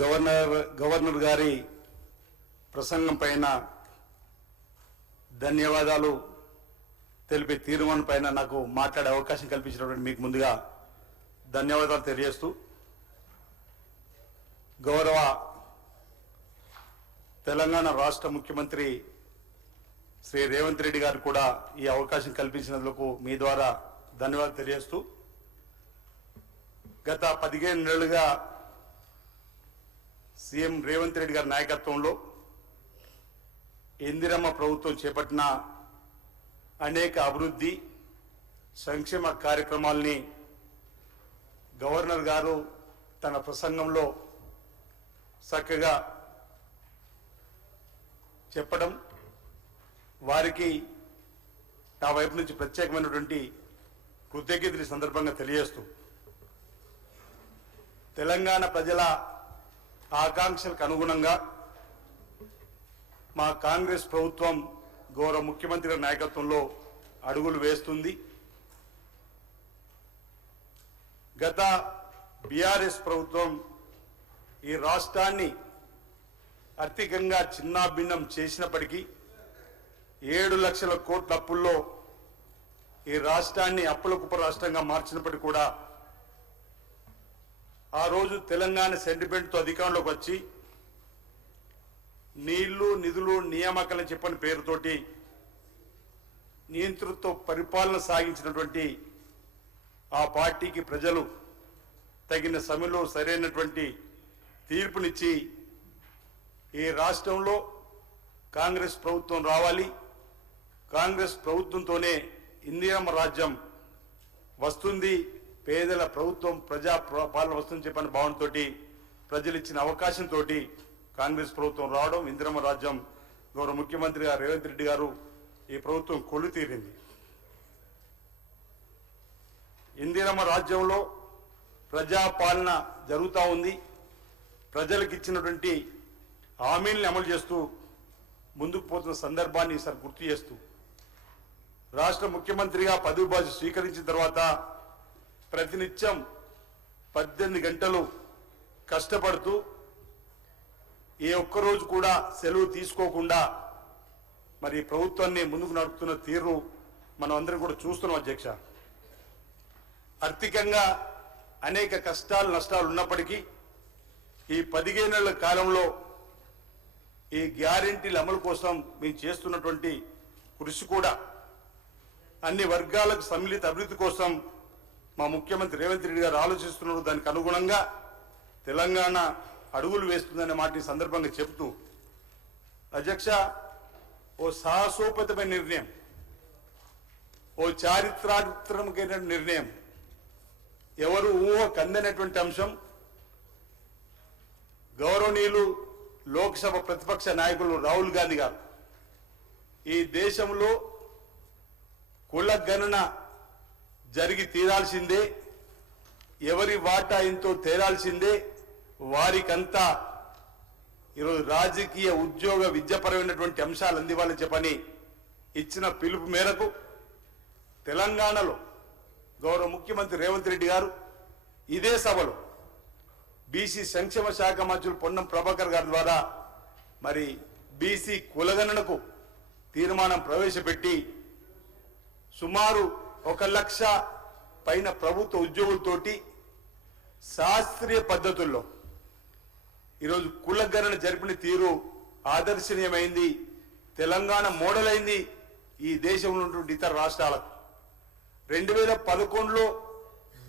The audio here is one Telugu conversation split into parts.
గవర్నర్ గారి ప్రసంగం పైన ధన్యవాదాలు తెలిపే తీర్మానం పైన నాకు మాట్లాడే అవకాశం కల్పించినటువంటి మీకు ముందుగా ధన్యవాదాలు తెలియజేస్తూ, గౌరవ తెలంగాణ రాష్ట్ర ముఖ్యమంత్రి శ్రీ రేవంత్ రెడ్డి గారు కూడా ఈ అవకాశం కల్పించినందుకు మీ ద్వారా ధన్యవాదాలు తెలియజేస్తూ, గత 15 నెలలుగా సీఎం రేవంత్ రెడ్డి గారి నాయకత్వంలో ఇందిరమ్మ ప్రభుత్వం చేపట్టిన అనేక అభివృద్ధి సంక్షేమ కార్యక్రమాల్ని గవర్నర్ గారు తన ప్రసంగంలో చక్కగా చెప్పడం, వారికి నా వైపు నుంచి ప్రత్యేకమైనటువంటి కృతజ్ఞతలు ఈ సందర్భంగా తెలియజేస్తూ, తెలంగాణ ప్రజల ఆకాంక్షలకు అనుగుణంగా మా కాంగ్రెస్ ప్రభుత్వం గౌరవ ముఖ్యమంత్రి గారి నాయకత్వంలో అడుగులు వేస్తుంది. గత బీఆర్ఎస్ ప్రభుత్వం ఈ రాష్ట్రాన్ని ఆర్థికంగా చిన్నాభిన్నం చేసినప్పటికీ 7 లక్షల కోట్ల అప్పుల్లో ఈ రాష్ట్రాన్ని అప్పుల కుప్ప రాష్ట్రంగా మార్చినప్పటికీ కూడా ఆ రోజు తెలంగాణ సెంటిమెంట్తో అధికారంలోకి వచ్చి నీళ్లు నిధులు నియామకాలని చెప్పని పేరుతోటి నియంతృత్వ పరిపాలన సాగించినటువంటి ఆ పార్టీకి ప్రజలు తగిన సమయంలో సరైనటువంటి తీర్పునిచ్చి ఈ రాష్ట్రంలో కాంగ్రెస్ ప్రభుత్వం రావాలి, కాంగ్రెస్ ప్రభుత్వంతోనే ఇందిరమ్మ రాజ్యం వస్తుంది, పేదల ప్రభుత్వం ప్రజా పాలన వస్తుందని చెప్పని భావనతో ప్రజలు ఇచ్చిన అవకాశంతో కాంగ్రెస్ ప్రభుత్వం రావడం, ఇందిరమ్మ రాజ్యం గౌరవ ముఖ్యమంత్రి గారు రేవంత్ రెడ్డి గారు ఈ ప్రభుత్వం కొలు తీరింది. ఇందిరమ్మ రాజ్యంలో ప్రజాపాలన జరుగుతూ ఉంది. ప్రజలకు ఇచ్చినటువంటి హామీల్ని అమలు చేస్తూ ముందుకు పోతున్న సందర్భాన్ని ఈసారి గుర్తు చేస్తూ, రాష్ట్ర ముఖ్యమంత్రిగా పదవి బాధ్యత స్వీకరించిన తర్వాత ప్రతినిత్యం 18 గంటలు కష్టపడుతూ ఏ ఒక్కరోజు కూడా సెలవు తీసుకోకుండా మరి ప్రభుత్వాన్ని ముందుకు నడుపుతున్న తీరు మనం అందరం కూడా చూస్తున్నాం అధ్యక్ష. ఆర్థికంగా అనేక కష్టాలు నష్టాలు ఉన్నప్పటికీ ఈ 15 నెలల కాలంలో ఈ గ్యారెంటీల అమలు కోసం మేము చేస్తున్నటువంటి కృషి కూడా అన్ని వర్గాలకు సమ్మిళిత అభివృద్ధి కోసం మా ముఖ్యమంత్రి రేవంత్ రెడ్డి గారు ఆలోచిస్తున్నారు. దానికి అనుగుణంగా తెలంగాణ అడుగులు వేస్తుందనే మాట ఈ సందర్భంగా చెబుతూ, అధ్యక్ష, ఓ సాహసోపేతమైన నిర్ణయం, ఓ చారిత్రాత్మకమైన నిర్ణయం, ఎవరు ఊహ కందనటువంటి అంశం. గౌరవనీయులు లోక్సభ ప్రతిపక్ష నాయకులు రాహుల్ గాంధీ గారు ఈ దేశంలో కుల గణన జరిగి తీరాల్సిందే, ఎవరి వాటా ఎంతో తేరాల్సిందే, వారికంతా ఈరోజు రాజకీయ ఉద్యోగ విద్యాపరమైనటువంటి అంశాలు అందివ్వాలని చెప్పని ఇచ్చిన పిలుపు మేరకు తెలంగాణలో గౌరవ ముఖ్యమంత్రి రేవంత్ రెడ్డి గారు ఇదే సభలో బీసీ సంక్షేమ శాఖ మంత్రులు పొన్నం ప్రభాకర్ గారి ద్వారా మరి బీసీ కులగణనకు తీర్మానం ప్రవేశపెట్టి సుమారు 1 లక్ష పైన ప్రభుత్వ ఉద్యోగులతోటి శాస్త్రీయ పద్ధతుల్లో ఈరోజు కులగణన జరిపిన తీరు ఆదర్శనీయమైంది, తెలంగాణ మోడల్ అయింది ఈ దేశంలో ఉన్నటువంటి ఇతర రాష్ట్రాలకు. 2011లో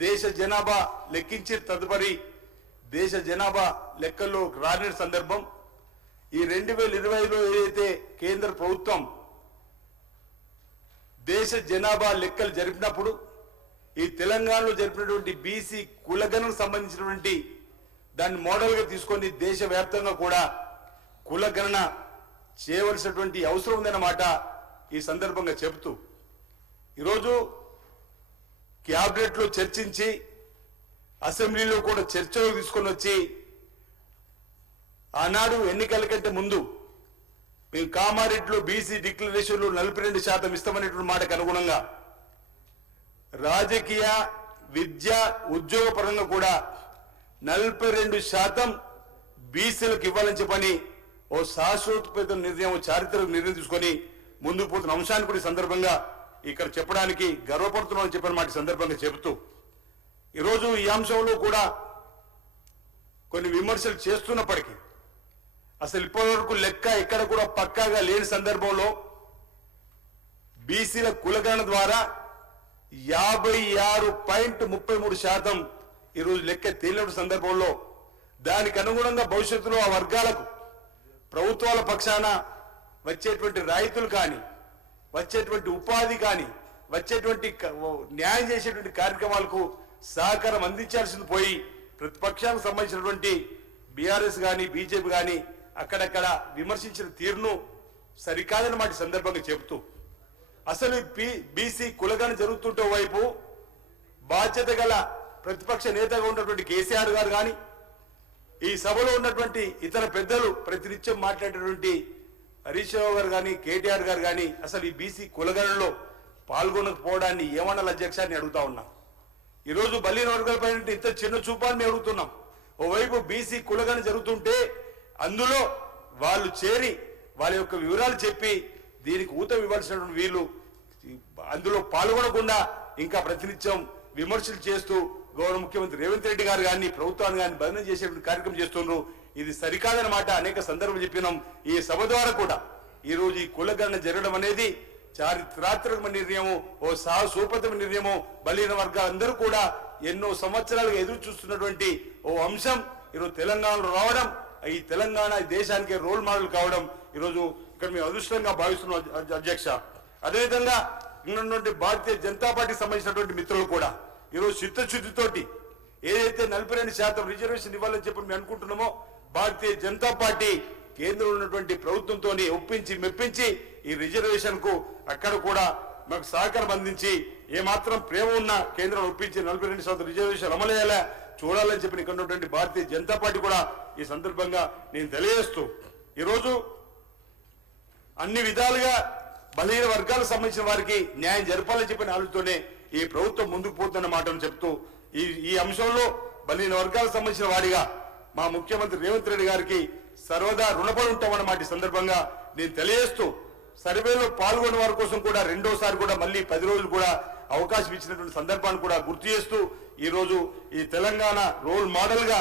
దేశ జనాభా లెక్కించిన తదుపరి దేశ జనాభా లెక్కల్లో రాని సందర్భం ఈ 2020లో ఏదైతే కేంద్ర ప్రభుత్వం దేశ జనాభా లెక్కలు జరిపినప్పుడు ఈ తెలంగాణలో జరిపినటువంటి బీసీ కులగణనకు సంబంధించినటువంటి దాన్ని మోడల్గా తీసుకొని దేశవ్యాప్తంగా కూడా కులగణన చేయవలసినటువంటి అవసరం ఉందన్నమాట ఈ సందర్భంగా చెబుతూ, ఈరోజు క్యాబినెట్లో చర్చించి అసెంబ్లీలో కూడా చర్చలో తీసుకొని వచ్చి ఆనాడు ఎన్నికల కంటే ముందు మేము కామారెడ్డిలో బీసీ డిక్లరేషన్లో 42% ఇస్తామనేటువంటి మాటకు అనుగుణంగా రాజకీయ విద్య ఉద్యోగ పరంగా కూడా 42% బీసీలకు ఇవ్వాలని చెప్పని ఓ శాశ్వత నిర్ణయం, చారిత్రక నిర్ణయం తీసుకొని ముందుకు పోతున్న అంశాన్ని కూడా ఈ సందర్భంగా ఇక్కడ చెప్పడానికి గర్వపడుతున్నామని చెప్పిన మాట సందర్భంగా చెబుతూ ఈరోజు ఈ అంశంలో కూడా కొన్ని విమర్శలు చేస్తున్నప్పటికీ అసలు ఇప్పటివరకు లెక్క ఎక్కడ కూడా పక్కాగా లేని సందర్భంలో బీసీల కులగణన ద్వారా 56.33% ఈరోజు లెక్క తేలిన సందర్భంలో దానికి అనుగుణంగా భవిష్యత్తులో ఆ వర్గాలకు ప్రభుత్వాల పక్షాన వచ్చేటువంటి రాయితీలు కానీ, వచ్చేటువంటి ఉపాధి కానీ, వచ్చేటువంటి న్యాయం చేసేటువంటి కార్యక్రమాలకు సహకారం అందించాల్సింది పోయి ప్రతిపక్షాలకు సంబంధించినటువంటి బీఆర్ఎస్ కానీ, బీజేపీ కానీ అక్కడక్కడ విమర్శించిన తీరును సరికాదని మాట సందర్భంగా చెబుతూ అసలు బీసీ కులగణన జరుగుతుంటే వైపు బాధ్యత గల ప్రతిపక్ష నేతగా ఉన్నటువంటి కేసీఆర్ గారు కానీ, ఈ సభలో ఉన్నటువంటి ఇతర పెద్దలు ప్రతినిత్యం మాట్లాడేటువంటి హరీష్ రావు గారు కానీ, కేటీఆర్ గారు కానీ అసలు ఈ బీసీ కులగణనలో పాల్గొనకపోవడాన్ని ఏమన్నా అధ్యక్షాన్ని అడుగుతా ఉన్నాం. ఈరోజు బలిన వర్గాలపై ఇంత చిన్న చూపాన్ని అడుగుతున్నాం. ఓవైపు బీసీ కులగణన జరుగుతుంటే అందులో వాళ్ళు చేరి వాళ్ళ యొక్క వివరాలు చెప్పి దీనికి ఊతం ఇవ్వాల్సినటువంటి వీళ్ళు అందులో పాల్గొనకుండా ఇంకా ప్రతినిత్యం విమర్శలు చేస్తూ గౌరవ ముఖ్యమంత్రి రేవంత్ రెడ్డి గారు కానీ ప్రభుత్వాన్ని కానీ బదనం చేసేటువంటి కార్యక్రమం చేస్తున్నారు. ఇది సరికాదన్నమాట అనేక సందర్భాలు చెప్పినాం. ఈ సభ ద్వారా కూడా ఈరోజు ఈ కులగణన జరగడం అనేది చారిత్రాత్మక నిర్ణయము, ఓ సాహసోపేతమైన నిర్ణయము. బలహీన వర్గాలందరూ కూడా ఎన్నో సంవత్సరాలుగా ఎదురు చూస్తున్నటువంటి ఓ అంశం ఈరోజు తెలంగాణలో రావడం, ఈ తెలంగాణ దేశానికి రోల్ మోడల్ కావడం ఈరోజు ఇక్కడ మేము అదృష్టంగా భావిస్తున్నాం అధ్యక్ష. అదేవిధంగా ఉన్నటువంటి భారతీయ జనతా పార్టీకి సంబంధించినటువంటి మిత్రులు కూడా ఈరోజు చిత్తశుద్ధితోటి ఏదైతే 42% రిజర్వేషన్ ఇవ్వాలని చెప్పి మేము అనుకుంటున్నామో భారతీయ జనతా పార్టీ కేంద్రంలో ఉన్నటువంటి ప్రభుత్వంతో ఒప్పించి మెప్పించి ఈ రిజర్వేషన్ కు అక్కడ కూడా మాకు సహకారం అందించి ఏమాత్రం ప్రేమ ఉన్న కేంద్రం ఒప్పించి 42% రిజర్వేషన్ అమలయ్యేలా చూడాలని చెప్పి ఇక్కడ ఉన్నటువంటి భారతీయ జనతా పార్టీ కూడా ఈ సందర్భంగా నేను తెలియజేస్తూ ఈరోజు అన్ని విధాలుగా బలహీన వర్గాలకు సంబంధించిన వారికి న్యాయం జరపాలని చెప్పిన ఆలోచనతోనే ఈ ప్రభుత్వం ముందుకు పోతున్న మాటను చెప్తూ ఈ అంశంలో బలహీన వర్గాలకు సంబంధించిన వారిగా మా ముఖ్యమంత్రి రేవంత్ రెడ్డి గారికి సర్వదా రుణపడి ఉంటామన్న మాట సందర్భంగా నేను తెలియజేస్తూ సర్వేలో పాల్గొన్న వారి కోసం కూడా రెండోసారి కూడా మళ్ళీ 10 రోజులు కూడా అవకాశం ఇచ్చినటువంటి సందర్భాన్ని కూడా గుర్తు చేస్తూ ఈ రోజు ఈ తెలంగాణ రోల్ మోడల్ గా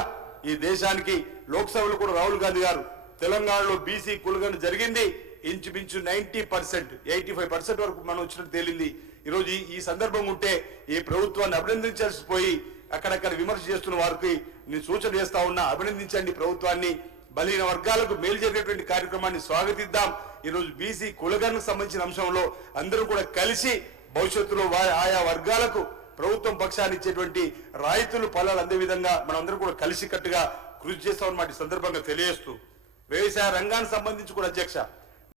ఈ దేశానికి లోక్సభలో కూడా రాహుల్ గాంధీ గారు తెలంగాణలో బీసీ కులగణన జరిగింది, ఇంచుమించు 90%, 85% వరకు మనం వచ్చినట్టు తేలింది. ఈరోజు ఈ సందర్భం ఉంటే ఈ ప్రభుత్వాన్ని అభినందించాల్సి పోయి అక్కడక్కడ విమర్శ చేస్తున్న వారికి నేను సూచన చేస్తా ఉన్నా, అభినందించండి ప్రభుత్వాన్ని. బలహీన వర్గాలకు మేలు జరిగేటువంటి కార్యక్రమాన్ని స్వాగతిద్దాం. ఈరోజు బీసీ కులగణనకు సంబంధించిన అంశంలో అందరూ కూడా కలిసి భవిష్యత్తులో ఆయా వర్గాలకు ప్రభుత్వం పక్షాన్ని ఇచ్చేటువంటి రాయితీలు ఫలాలు అందే విధంగా మనందరం కూడా కలిసికట్టుగా కృషి చేస్తామన్నమాట ఈ సందర్భంగా తెలియజేస్తూ వ్యవసాయ రంగానికి సంబంధించి కూడా అధ్యక్ష